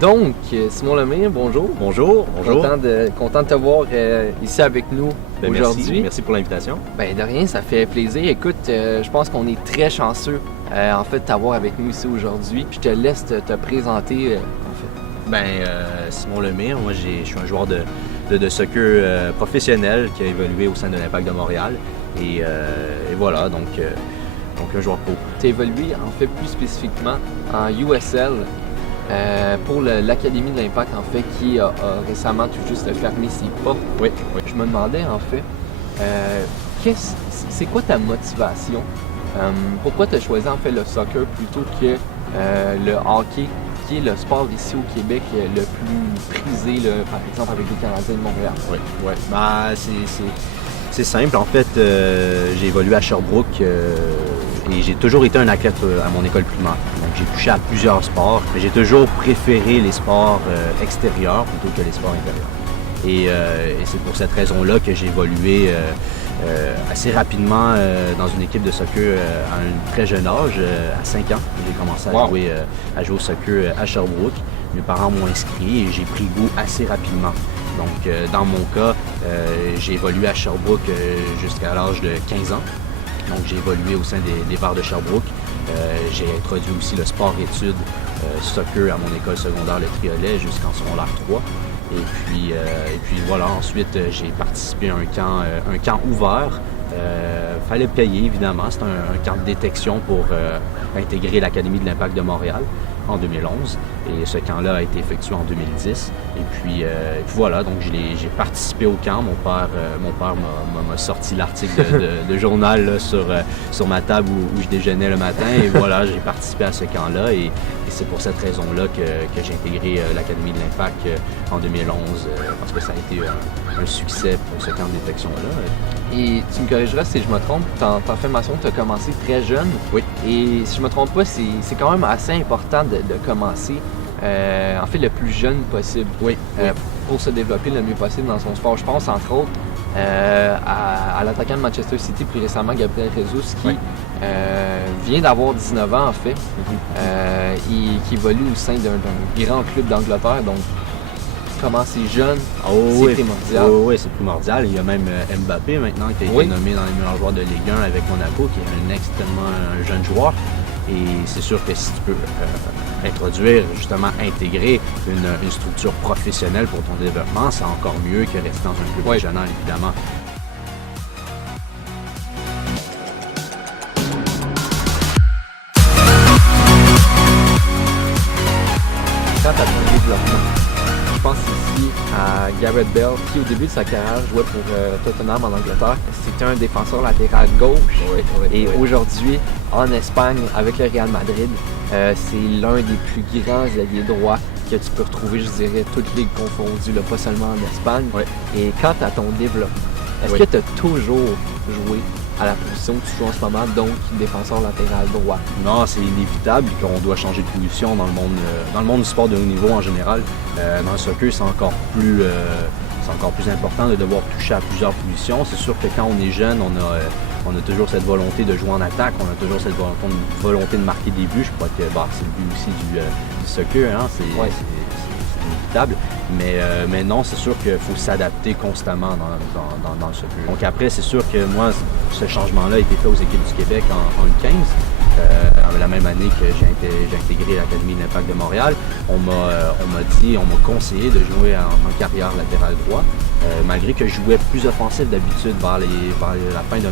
Donc, Simon Lemire, bonjour. Bonjour. Content de te voir ici avec nous aujourd'hui. Merci pour l'invitation. Ben de rien, ça fait plaisir. Écoute, je pense qu'on est très chanceux en fait de t'avoir avec nous ici aujourd'hui. Je te laisse te présenter en fait. Simon Lemire, moi je suis un joueur de soccer professionnel qui a évolué au sein de l'Impact de Montréal. Et voilà, donc un joueur pro. Tu as évolué en fait plus spécifiquement en USL. Pour l'Académie de l'Impact, en fait, qui a récemment tout juste fermé ses portes. Oui. Je me demandais, en fait, c'est quoi ta motivation? Pourquoi tu as choisi, en fait, le soccer plutôt que le hockey, qui est le sport ici au Québec le plus prisé, là, par exemple, avec les Canadiens de Montréal? Oui. C'est simple. En fait, j'ai évolué à Sherbrooke et j'ai toujours été un athlète à mon école primaire. Donc, j'ai touché à plusieurs sports, mais j'ai toujours préféré les sports extérieurs plutôt que les sports intérieurs. Et c'est pour cette raison-là que j'ai évolué assez rapidement dans une équipe de soccer à un très jeune âge, à 5 ans. J'ai commencé à jouer au soccer à Sherbrooke. Mes parents m'ont inscrit et j'ai pris goût assez rapidement. Donc, dans mon cas, j'ai évolué à Sherbrooke jusqu'à l'âge de 15 ans. Donc, j'ai évolué au sein des Verts de Sherbrooke. J'ai introduit aussi le sport-études soccer à mon école secondaire, le Triolet, jusqu'en secondaire 3. Et puis voilà, ensuite, j'ai participé à un camp ouvert. Fallait payer, évidemment. C'est un camp de détection pour intégrer l'Académie de l'Impact de Montréal en 2011. Et ce camp-là a été effectué en 2010. Et puis voilà, donc j'ai participé au camp. Mon père m'a sorti l'article de journal là, sur ma table où je déjeunais le matin. Et voilà, j'ai participé à ce camp-là. Et c'est pour cette raison-là que j'ai intégré l'Académie de l'Impact en 2011, parce que ça a été un succès pour ce camp de détection-là. Et tu me corrigeras si je me trompe, ta formation, tu as commencé très jeune. Oui. Et si je me trompe pas, c'est quand même assez important de commencer en fait le plus jeune possible. Oui. Pour se développer le mieux possible dans son sport. Je pense entre autres à l'attaquant de Manchester City plus récemment, Gabriel Jesus, qui vient d'avoir 19 ans en fait, et qui évolue au sein d'un grand club d'Angleterre. Donc commencer jeune, c'est primordial. Oui, c'est primordial. Il y a même Mbappé maintenant qui a été nommé dans les meilleurs joueurs de Ligue 1 avec Monaco, qui est un extrêmement jeune joueur. Et c'est sûr que si tu peux intégrer une structure professionnelle pour ton développement, c'est encore mieux que rester dans un club régional, évidemment. Quant à ton développement, je pense ici à Gareth Bale, qui au début de sa carrière jouait pour Tottenham en Angleterre. C'était un défenseur latéral gauche. Et aujourd'hui, en Espagne, avec le Real Madrid, c'est l'un des plus grands alliés droits que tu peux retrouver, je dirais, toutes ligues confondues, là, pas seulement en Espagne. Et quant à ton développement, est-ce que tu as toujours joué à la position que tu joues en ce moment, donc défenseur latéral droit? Non, c'est inévitable qu'on doit changer de position dans le monde du sport de haut niveau en général. Dans le soccer, c'est encore plus important de devoir toucher à plusieurs positions. C'est sûr que quand on est jeune, on a toujours cette volonté de jouer en attaque, on a toujours cette volonté de marquer des buts. Je crois que c'est le but aussi du soccer, hein? C'est inévitable. Mais non, c'est sûr qu'il faut s'adapter constamment dans le soccer. Donc après, c'est sûr que moi, ce changement-là a été fait aux équipes du Québec en U15. La même année que j'ai intégré l'Académie de l'Impact de Montréal, on m'a conseillé de jouer en carrière latéral droit, malgré que je jouais plus offensif d'habitude vers la fin de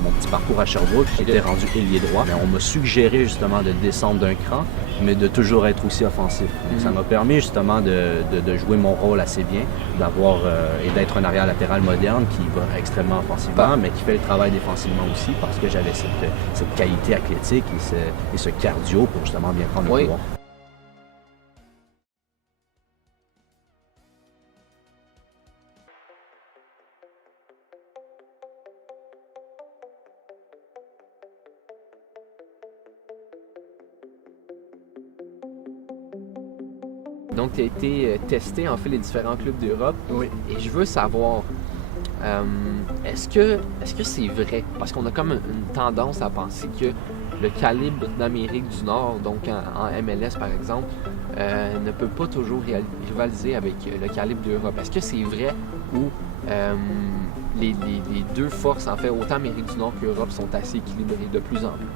mon petit parcours à Sherbrooke. J'étais rendu ailier droit, mais on m'a suggéré justement de descendre d'un cran, mais de toujours être aussi offensif. Donc, ça m'a permis justement de jouer mon rôle assez bien, et d'être un arrière latéral moderne qui va extrêmement offensivement, mais qui fait le travail défensivement aussi, parce que j'avais cette qualité athlétique et ce cardio pour justement bien prendre le pouvoir. Donc, tu as été testé en fait les différents clubs d'Europe. Oui. Et je veux savoir, est-ce que c'est vrai? Parce qu'on a comme une tendance à penser que le calibre d'Amérique du Nord, donc en MLS par exemple, ne peut pas toujours rivaliser avec le calibre d'Europe. Est-ce que c'est vrai ou les deux forces, en fait, autant Amérique du Nord qu'Europe, sont assez équilibrées de plus en plus?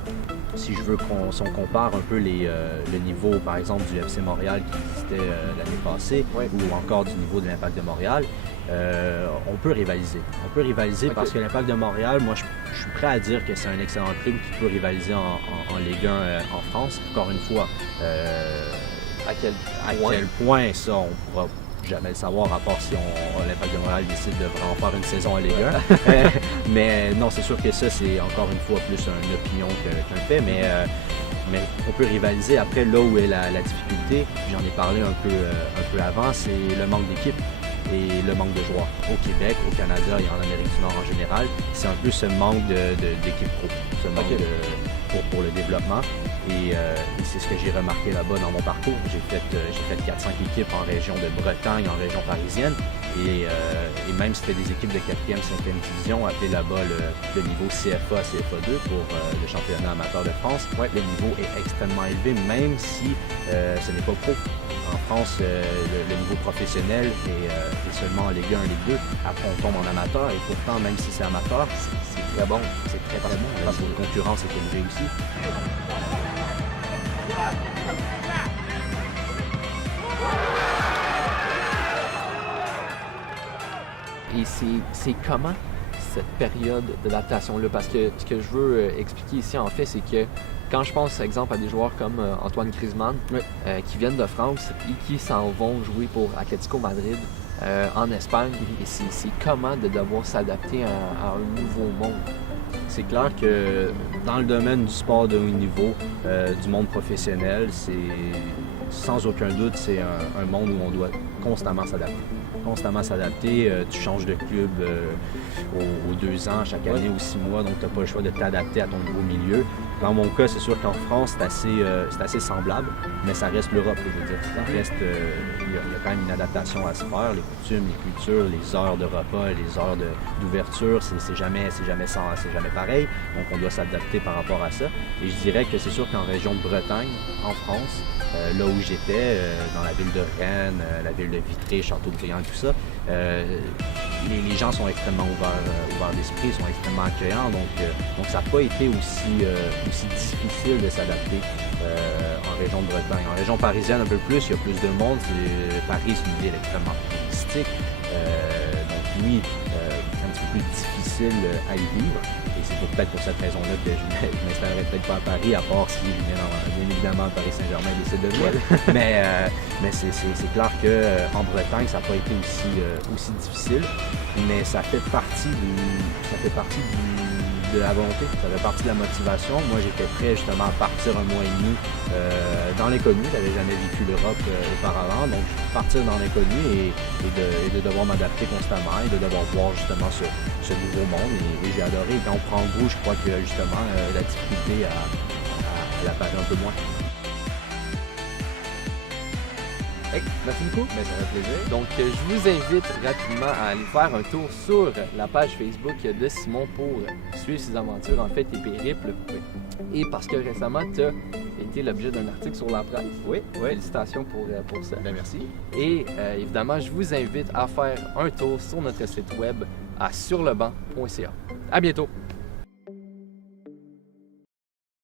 Si je veux si on compare un peu le niveau, par exemple, du FC Montréal qui existait l'année passée, ou encore du niveau de l'Impact de Montréal, on peut rivaliser. On peut rivaliser parce que l'Impact de Montréal, moi, je suis prêt à dire que c'est un excellent club qui peut rivaliser en Ligue 1 en France. Encore une fois, à quel point ça, on pourra jamais le savoir, à part si l'Impact de Montréal décide de vraiment faire une saison en Ligue 1. Mais non, c'est sûr que ça, c'est encore une fois plus une opinion qu'un fait, mais on peut rivaliser. Après, là où est la difficulté, j'en ai parlé un peu avant, c'est le manque d'équipe et le manque de joueurs. Au Québec, au Canada et en Amérique du Nord en général, c'est un peu ce manque d'équipe pro, ce manque pour le développement. Et c'est ce que j'ai remarqué là-bas dans mon parcours. J'ai fait 4-5 équipes en région de Bretagne, en région parisienne. Et même si c'était des équipes de 4e, 5e division, appelé là-bas le niveau CFA, CFA2 pour le championnat amateur de France, le niveau est extrêmement élevé, même si ce n'est pas pro. En France, le niveau professionnel est seulement en Ligue 1, Ligue 2. Après, on tombe en amateur et pourtant, même si c'est amateur, c'est très bon. C'est très bon. Parce que la concurrence est élevée aussi. Et c'est comment cette période d'adaptation-là? Parce que ce que je veux expliquer ici, en fait, c'est que quand je pense, par exemple, à des joueurs comme Antoine Griezmann, qui viennent de France et qui s'en vont jouer pour Atlético Madrid en Espagne, et c'est comment de devoir s'adapter à un nouveau monde? C'est clair que dans le domaine du sport de haut niveau, du monde professionnel, c'est sans aucun doute, c'est un monde où on doit constamment s'adapter. Constamment s'adapter, tu changes de club aux 2 ans, chaque année ou 6 mois, donc tu n'as pas le choix de t'adapter à ton nouveau milieu. Dans mon cas, c'est sûr qu'en France, c'est assez semblable, mais ça reste l'Europe, je veux dire. Ça reste, il y a quand même une adaptation à se faire, les coutumes, les cultures, les heures de repas, les heures d'ouverture, c'est jamais pareil, donc on doit s'adapter par rapport à ça. Et je dirais que c'est sûr qu'en région de Bretagne, en France, là où j'étais, dans la ville de Rennes, la ville de Vitré, Châteaubriand, tout ça, les gens sont extrêmement ouverts d'esprit, sont extrêmement accueillants, donc ça n'a pas été aussi difficile de s'adapter en région de Bretagne. En région parisienne, un peu plus, il y a plus de monde. Paris, c'est une ville extrêmement touristique, donc oui, c'est un petit peu plus difficile à y vivre. Et c'est peut-être pour cette raison-là que je ne m'installerai peut-être pas à Paris, à part si, bien évidemment, Paris Saint-Germain décide de venir. Mais c'est clair qu'en Bretagne, ça n'a pas été aussi difficile, mais ça fait partie de la volonté, ça fait partie de la motivation. Moi, j'étais prêt justement à partir 1 mois et demi dans l'inconnu. Je n'avais jamais vécu l'Europe auparavant, donc partir dans l'inconnu et de devoir m'adapter constamment et de devoir voir justement ce nouveau monde. Et j'ai adoré. Et quand on prend goût, je crois que justement la difficulté elle apparaît un peu moins. Hey, merci beaucoup. Mais ça fait plaisir. Donc, je vous invite rapidement à aller faire un tour sur la page Facebook de Simon pour suivre ses aventures, en fait, et périples. Et parce que récemment, tu as été l'objet d'un article sur la presse. Oui. Félicitations pour ça. Ben, merci. Et évidemment, je vous invite à faire un tour sur notre site web à surlebanc.ca. À bientôt.